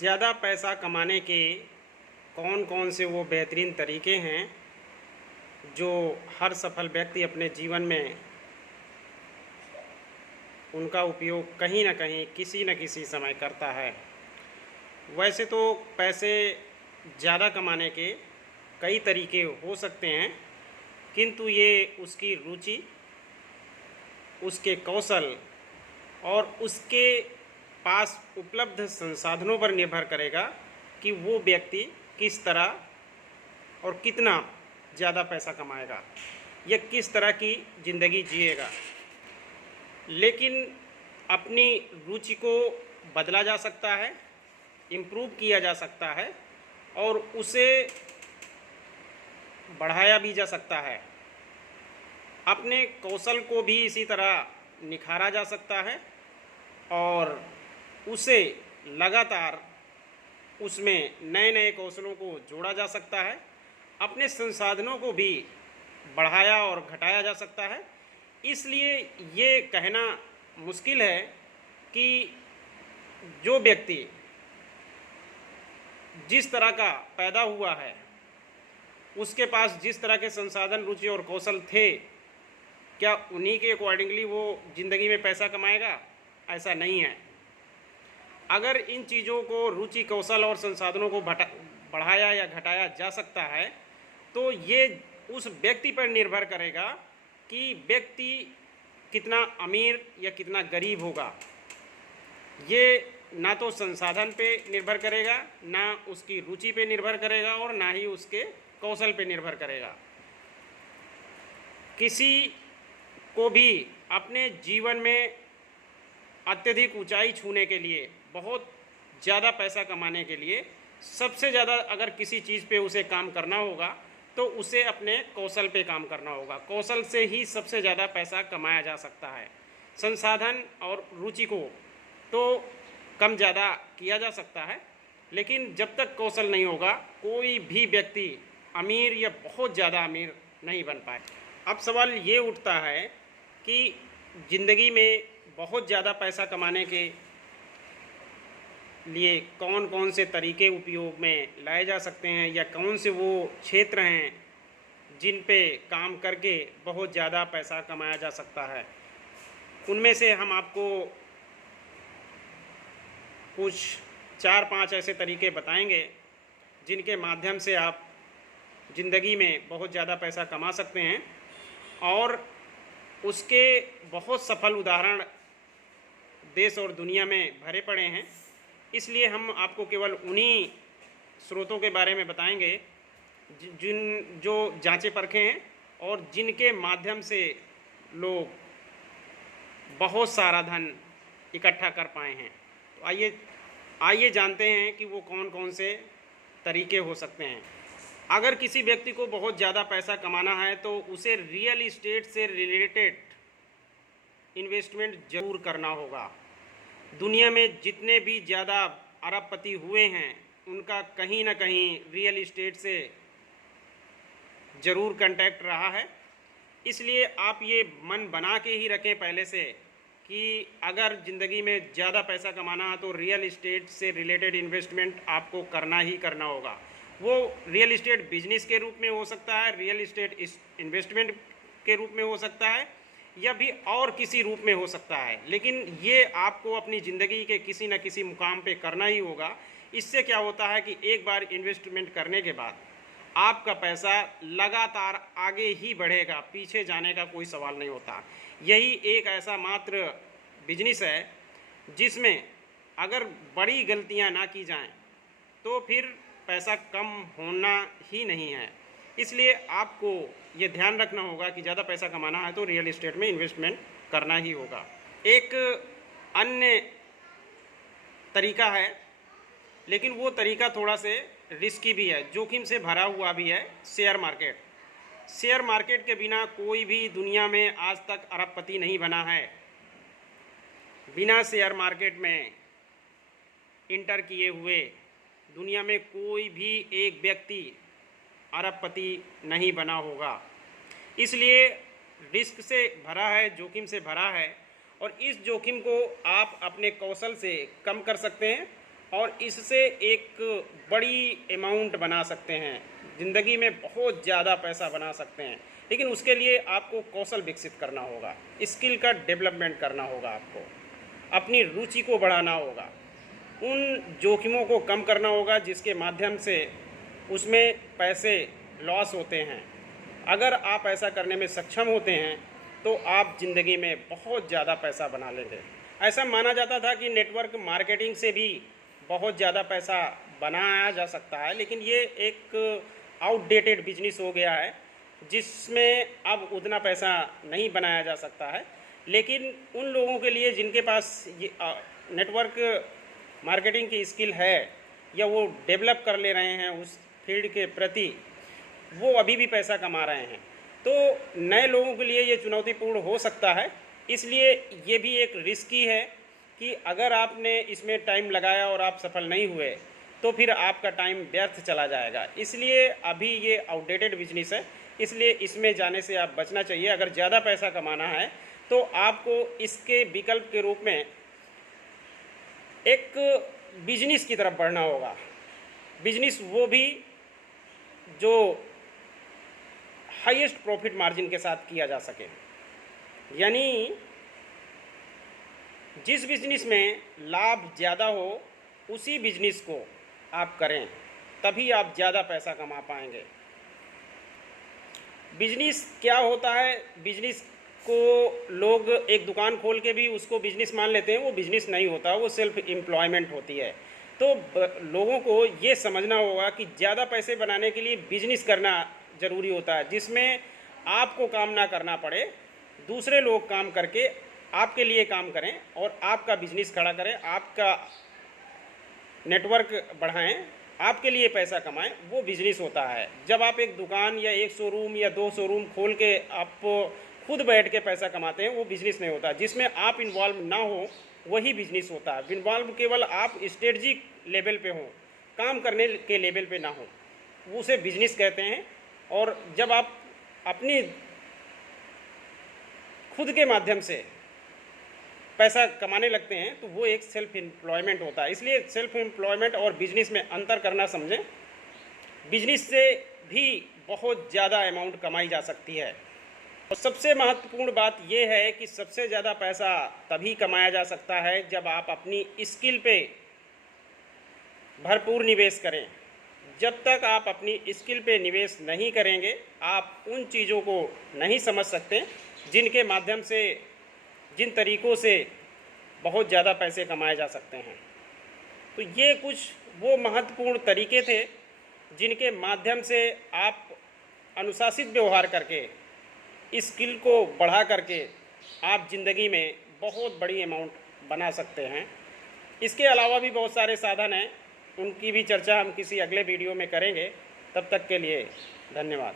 ज़्यादा पैसा कमाने के कौन कौन से वो बेहतरीन तरीके हैं जो हर सफल व्यक्ति अपने जीवन में उनका उपयोग कहीं न कहीं किसी न किसी समय करता है। वैसे तो पैसे ज़्यादा कमाने के कई तरीके हो सकते हैं, किंतु ये उसकी रुचि, उसके कौशल और उसके पास उपलब्ध संसाधनों पर निर्भर करेगा कि वो व्यक्ति किस तरह और कितना ज़्यादा पैसा कमाएगा या किस तरह की ज़िंदगी जिएगा। लेकिन अपनी रुचि को बदला जा सकता है, इम्प्रूव किया जा सकता है और उसे बढ़ाया भी जा सकता है। अपने कौशल को भी इसी तरह निखारा जा सकता है और उसे लगातार उसमें नए नए कौशलों को जोड़ा जा सकता है। अपने संसाधनों को भी बढ़ाया और घटाया जा सकता है। इसलिए ये कहना मुश्किल है कि जो व्यक्ति जिस तरह का पैदा हुआ है, उसके पास जिस तरह के संसाधन, रुचि और कौशल थे, क्या उन्हीं के अकॉर्डिंगली वो ज़िंदगी में पैसा कमाएगा? ऐसा नहीं है। अगर इन चीज़ों को, रुचि, कौशल और संसाधनों को बढ़ाया या घटाया जा सकता है, तो ये उस व्यक्ति पर निर्भर करेगा कि व्यक्ति कितना अमीर या कितना गरीब होगा। ये ना तो संसाधन पे निर्भर करेगा, ना उसकी रुचि पे निर्भर करेगा और ना ही उसके कौशल पे निर्भर करेगा। किसी को भी अपने जीवन में अत्यधिक ऊंचाई छूने के लिए, बहुत ज़्यादा पैसा कमाने के लिए, सबसे ज़्यादा अगर किसी चीज़ पे उसे काम करना होगा तो उसे अपने कौशल पे काम करना होगा। कौशल से ही सबसे ज़्यादा पैसा कमाया जा सकता है। संसाधन और रुचि को तो कम ज़्यादा किया जा सकता है, लेकिन जब तक कौशल नहीं होगा कोई भी व्यक्ति अमीर या बहुत ज़्यादा अमीर नहीं बन पाए। अब सवाल ये उठता है कि ज़िंदगी में बहुत ज़्यादा पैसा कमाने के लिए कौन कौन से तरीके उपयोग में लाए जा सकते हैं या कौन से वो क्षेत्र हैं जिन पे काम करके बहुत ज़्यादा पैसा कमाया जा सकता है। उनमें से हम आपको कुछ 4-5 ऐसे तरीके बताएंगे जिनके माध्यम से आप ज़िंदगी में बहुत ज़्यादा पैसा कमा सकते हैं और उसके बहुत सफल उदाहरण देश और दुनिया में भरे पड़े हैं। इसलिए हम आपको केवल उन्हीं स्रोतों के बारे में बताएंगे जो जांचे परखे हैं और जिनके माध्यम से लोग बहुत सारा धन इकट्ठा कर पाए हैं। तो आइए जानते हैं कि वो कौन कौन से तरीके हो सकते हैं। अगर किसी व्यक्ति को बहुत ज़्यादा पैसा कमाना है तो उसे रियल इस्टेट से रिलेटेड इन्वेस्टमेंट जरूर करना होगा। दुनिया में जितने भी ज़्यादा अरबपति हुए हैं उनका कहीं ना कहीं रियल इस्टेट से ज़रूर कांटेक्ट रहा है। इसलिए आप ये मन बना के ही रखें पहले से कि अगर ज़िंदगी में ज़्यादा पैसा कमाना है तो रियल इस्टेट से रिलेटेड इन्वेस्टमेंट आपको करना ही करना होगा। वो रियल इस्टेट बिजनेस के रूप में हो सकता है, रियल इस्टेट इन्वेस्टमेंट के रूप में हो सकता है या भी और किसी रूप में हो सकता है, लेकिन ये आपको अपनी ज़िंदगी के किसी न किसी मुकाम पे करना ही होगा। इससे क्या होता है कि एक बार इन्वेस्टमेंट करने के बाद आपका पैसा लगातार आगे ही बढ़ेगा, पीछे जाने का कोई सवाल नहीं होता। यही एक ऐसा मात्र बिजनेस है जिसमें अगर बड़ी गलतियां ना की जाएं तो फिर पैसा कम होना ही नहीं है। इसलिए आपको ये ध्यान रखना होगा कि ज़्यादा पैसा कमाना है तो रियल इस्टेट में इन्वेस्टमेंट करना ही होगा। एक अन्य तरीका है, लेकिन वो तरीका थोड़ा से रिस्की भी है, जोखिम से भरा हुआ भी है, शेयर मार्केट। शेयर मार्केट के बिना कोई भी दुनिया में आज तक अरबपति नहीं बना है। बिना शेयर मार्केट में इंटर किए हुए दुनिया में कोई भी एक व्यक्ति अरबपति नहीं बना होगा। इसलिए रिस्क से भरा है, जोखिम से भरा है और इस जोखिम को आप अपने कौशल से कम कर सकते हैं और इससे एक बड़ी अमाउंट बना सकते हैं, ज़िंदगी में बहुत ज़्यादा पैसा बना सकते हैं। लेकिन उसके लिए आपको कौशल विकसित करना होगा, स्किल का डेवलपमेंट करना होगा, आपको अपनी रुचि को बढ़ाना होगा, उन जोखिमों को कम करना होगा जिसके माध्यम से उसमें पैसे लॉस होते हैं। अगर आप ऐसा करने में सक्षम होते हैं तो आप ज़िंदगी में बहुत ज़्यादा पैसा बना लेंगे। ऐसा माना जाता था कि नेटवर्क मार्केटिंग से भी बहुत ज़्यादा पैसा बनाया जा सकता है, लेकिन ये एक आउटडेटेड बिजनेस हो गया है जिसमें अब उतना पैसा नहीं बनाया जा सकता है। लेकिन उन लोगों के लिए जिनके पास ये नेटवर्क मार्केटिंग की स्किल है या वो डेवलप कर ले रहे हैं उस फील्ड के प्रति, वो अभी भी पैसा कमा रहे हैं। तो नए लोगों के लिए ये चुनौतीपूर्ण हो सकता है, इसलिए ये भी एक रिस्की है कि अगर आपने इसमें टाइम लगाया और आप सफल नहीं हुए तो फिर आपका टाइम व्यर्थ चला जाएगा। इसलिए अभी ये आउटडेटेड बिजनेस है, इसलिए इसमें जाने से आप बचना चाहिए। अगर ज़्यादा पैसा कमाना है तो आपको इसके विकल्प के रूप में एक बिजनेस की तरफ बढ़ना होगा। बिजनेस वो भी जो हाईएस्ट प्रॉफिट मार्जिन के साथ किया जा सके, यानी जिस बिजनेस में लाभ ज़्यादा हो उसी बिजनेस को आप करें, तभी आप ज़्यादा पैसा कमा पाएंगे। बिजनेस क्या होता है? बिजनेस को लोग एक दुकान खोल के भी उसको बिजनेस मान लेते हैं, वो बिजनेस नहीं होता, वो सेल्फ एम्प्लॉयमेंट होती है। तो लोगों को ये समझना होगा कि ज़्यादा पैसे बनाने के लिए बिजनेस करना ज़रूरी होता है, जिसमें आपको काम ना करना पड़े, दूसरे लोग काम करके आपके लिए काम करें और आपका बिजनेस खड़ा करें, आपका नेटवर्क बढ़ाएं, आपके लिए पैसा कमाएं, वो बिजनेस होता है। जब आप एक दुकान या एक शोरूम या 2 शोरूम खोल के आप खुद बैठ के पैसा कमाते हैं, वो बिजनेस नहीं होता। जिसमें आप इन्वॉल्व ना हो वही बिजनेस होता है। इन्वॉल्व केवल आप स्ट्रेटजिक लेवल पे हो, काम करने के लेवल पे ना हो, उसे बिजनेस कहते हैं। और जब आप अपनी खुद के माध्यम से पैसा कमाने लगते हैं तो वो एक सेल्फ एम्प्लॉयमेंट होता है। इसलिए सेल्फ एम्प्लॉयमेंट और बिजनेस में अंतर करना समझें। बिजनेस से भी बहुत ज़्यादा अमाउंट कमाई जा सकती है। और सबसे महत्वपूर्ण बात यह है कि सबसे ज़्यादा पैसा तभी कमाया जा सकता है जब आप अपनी स्किल पे भरपूर निवेश करें। जब तक आप अपनी स्किल पे निवेश नहीं करेंगे, आप उन चीज़ों को नहीं समझ सकते जिनके माध्यम से, जिन तरीक़ों से बहुत ज़्यादा पैसे कमाए जा सकते हैं। तो ये कुछ वो महत्वपूर्ण तरीके थे जिनके माध्यम से आप अनुशासित व्यवहार करके, स्किल को बढ़ा करके आप ज़िंदगी में बहुत बड़ी अमाउंट बना सकते हैं। इसके अलावा भी बहुत सारे साधन हैं, उनकी भी चर्चा हम किसी अगले वीडियो में करेंगे। तब तक के लिए धन्यवाद।